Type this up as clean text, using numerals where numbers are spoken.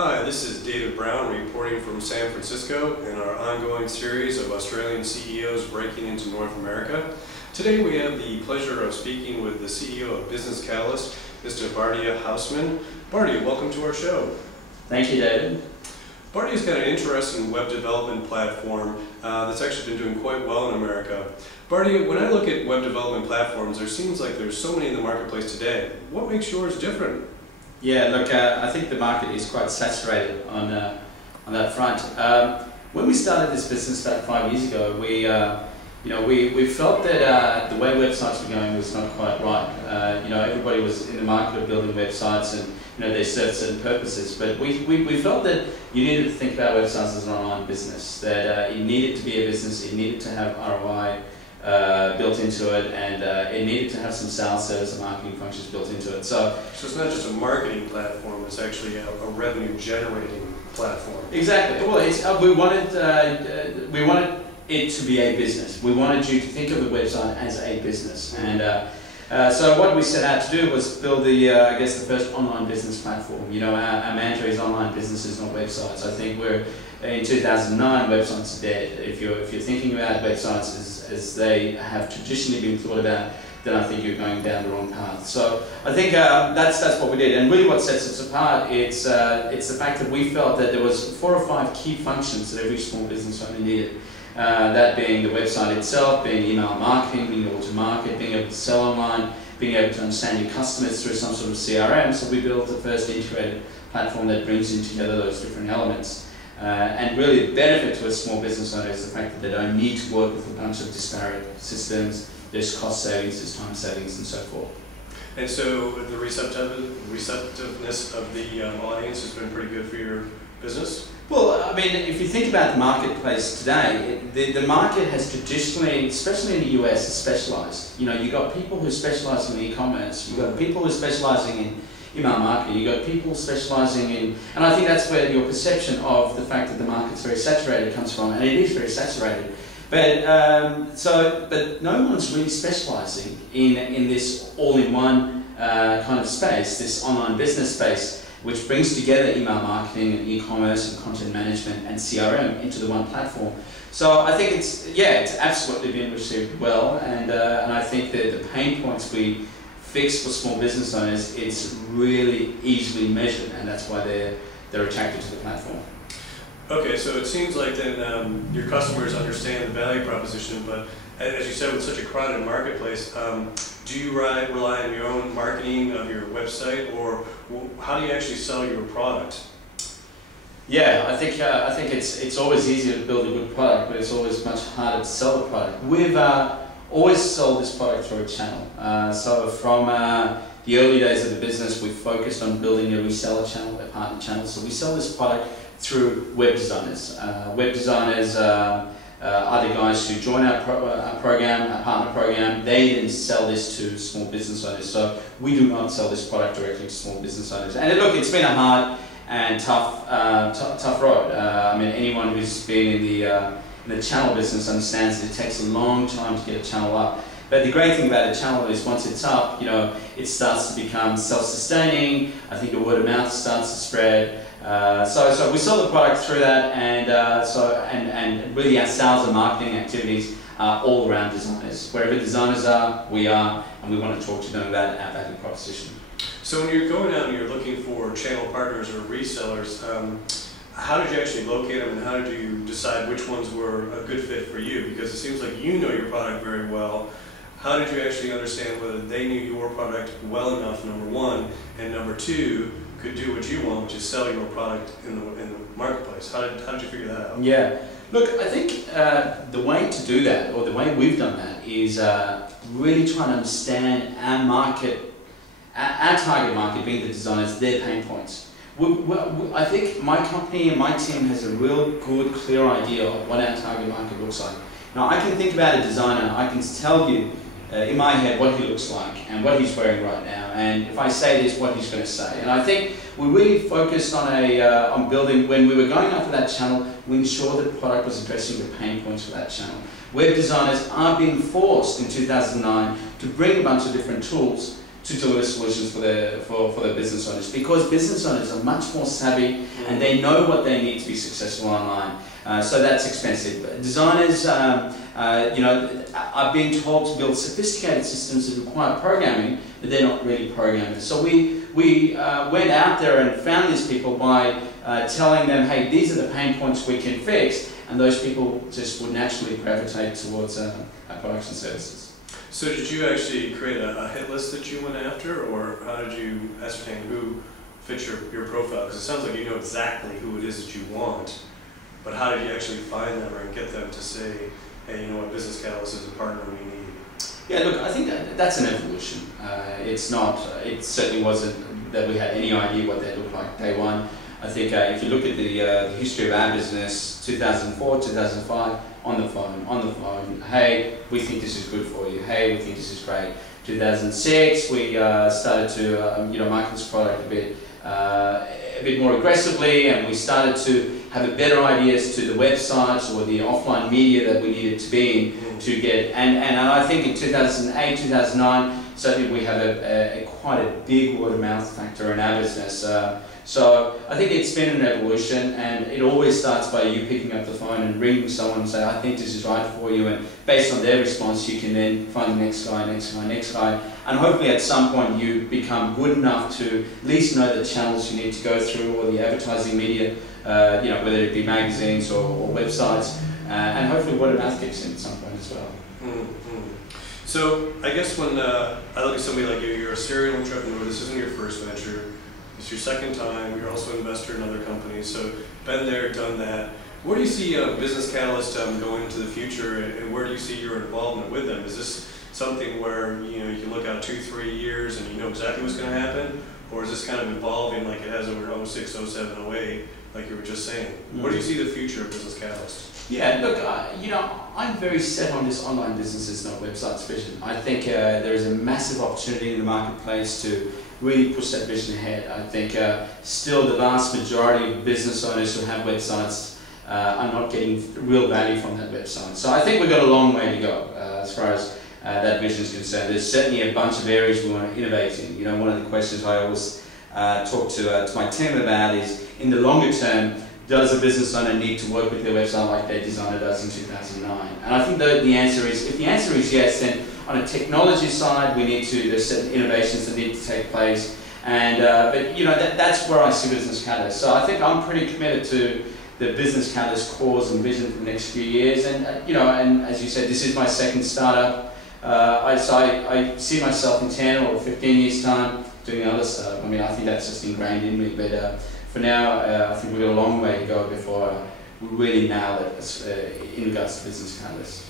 Hi, this is David Brown reporting from San Francisco in our ongoing series of Australian CEOs breaking into North America. Today we have the pleasure of speaking with the CEO of Business Catalyst, Mr. Bhartiya Hausman. Bhartiya, welcome to our show. Thank you, David. Bhartiya's got an interesting web development platform that's actually been doing quite well in America. Bhartiya, when I look at web development platforms, there seems like there's so many in the marketplace today. What makes yours different? Yeah, look, I think the market is quite saturated on that front. When we started this business about 5 years ago, we felt that the way websites were going was not quite right. Everybody was in the market of building websites, and they served certain purposes. But we felt that you needed to think about websites as an online business. That it needed to be a business. It needed to have ROI built into it, and it needed to have some sales, service, and marketing functions built into it. So it's not just a marketing platform; it's actually a revenue-generating platform. Exactly. Well, we wanted it to be a business. We wanted you to think of the website as a business, and so what we set out to do was build the first online business platform. Our mantra is online businesses, not websites. I think we're in 2009, websites are dead. If you're thinking about websites as they have traditionally been thought about, then I think you're going down the wrong path. So I think that's what we did, and really what sets us apart, it's the fact that we felt that there was 4 or 5 key functions that every small business owner needed. That being the website itself, being email marketing, being able to market, being able to sell online, being able to understand your customers through some sort of CRM. So we built the first integrated platform that brings in together those different elements. And really the benefit to a small business owner is the fact that they don't need to work with a bunch of disparate systems. There's cost savings, there's time savings, and so forth. And so the receptiveness of the audience has been pretty good for your business? Well, I mean, if you think about the marketplace today, the market has traditionally, especially in the US, is specialized. You've got people who specialize in e-commerce, you've got people who are specializing in email marketing, you've got people specializing in, and I think that's where your perception of the fact that the market's very saturated comes from, and it is very saturated. But but no one's really specializing in this all-in-one kind of space, this online business space, which brings together email marketing and e-commerce and content management and CRM into the one platform. So I think it's absolutely been received well, and I think that the pain points we fix for small business owners, it's really easily measured, and that's why they're attracted to the platform. Okay, so it seems like then your customers understand the value proposition, but as you said, with such a crowded marketplace, do you rely on your own marketing of your website, or how do you actually sell your product? Yeah, I think it's always easier to build a good product, but it's always much harder to sell the product. We've always sold this product through a channel. So from the early days of the business, we focused on building a reseller channel, a partner channel. So we sell this product through web designers. Web designers are the guys who join our program, our partner program. They then sell this to small business owners. So we do not sell this product directly to small business owners. And look, it's been a hard and tough road. I mean, anyone who's been in the channel business understands that it takes a long time to get a channel up. But the great thing about a channel is once it's up, it starts to become self-sustaining. I think the word of mouth starts to spread. So we sell the product through that, and really our sales and marketing activities are all around designers. Wherever designers are, we are, and we want to talk to them about our value proposition. So when you're going out and you're looking for channel partners or resellers, how did you actually locate them, and how did you decide which ones were a good fit for you? Because it seems like you know your product very well. How did you actually understand whether they knew your product well enough, number one, and number two, could do what you want, which is sell your product in the marketplace? How did you figure that out? Yeah, look, I think the way to do that, or the way we've done that, is really trying to understand our market, our target market, being the designers, their pain points. I think my company and my team has a real good, clear idea of what our target market looks like. Now, I can think about a designer, I can tell you in my head what he looks like and what he's wearing right now, and if I say this, what he's going to say. And I think we really focused on building, when we were going after that channel, we ensured that the product was addressing the pain points for that channel. Web designers are being forced in 2009 to bring a bunch of different tools to deliver solutions for their business owners, because business owners are much more savvy and they know what they need to be successful online. So that's expensive. Designers, are being told to build sophisticated systems that require programming, but they're not really programmers. So we went out there and found these people by telling them, hey, these are the pain points we can fix, and those people just would naturally gravitate towards our products and services. So did you actually create a hit list that you went after, or how did you ascertain who fits your profile? Because it sounds like you know exactly who it is that you want, but how did you actually find them or get them to say, hey, you know what, Business Catalyst is a partner we need? Yeah, look, I think that's an evolution. It's not, it certainly wasn't that we had any idea what they looked like day one. I think if you look at the history of our business, 2004, 2005, on the phone, hey, we think this is good for you, hey, we think this is great. 2006, we started to market this product a bit more aggressively, and we started to have a better idea as to the websites or the offline media that we needed to be in to get, and I think in 2008, 2009, certainly we have quite a big word of mouth factor in our business. So I think it's been an evolution, and it always starts by you picking up the phone and ringing someone and say, I think this is right for you, and based on their response you can then find the next guy, and hopefully at some point you become good enough to at least know the channels you need to go through, or the advertising media, whether it be magazines or websites, and hopefully word of mouth kicks in at some point as well. So I guess when I look at somebody like you, you're a serial entrepreneur, this isn't your first venture. It's your second time. You're also an investor in other companies, so been there, done that. Where do you see Business Catalyst going into the future, and where do you see your involvement with them? Is this something where you can look out 2-3 years and you know exactly what's going to happen, or is this kind of evolving like it has over 06, 07, 08, like you were just saying? Where do you see the future of Business Catalyst? Yeah, look, I'm very set on this online businesses, not websites vision. I think there is a massive opportunity in the marketplace to really push that vision ahead. I think still the vast majority of business owners who have websites are not getting real value from that website. So I think we've got a long way to go as far as that vision is concerned. There's certainly a bunch of areas we want to innovate in. One of the questions I always talk to my team about is, in the longer term, does a business owner need to work with their website like their designer does in 2009? And I think the answer is, if the answer is yes, then on a technology side, there's certain innovations that need to take place. And that's where I see Business Catalyst. So I think I'm pretty committed to the Business Catalyst cause and vision for the next few years. And and as you said, this is my second startup. I see myself in 10 or 15 years' time doing another startup. I think that's just ingrained in me. But for now, I think we've got a long way to go before we really nail it in regards to Business Catalyst.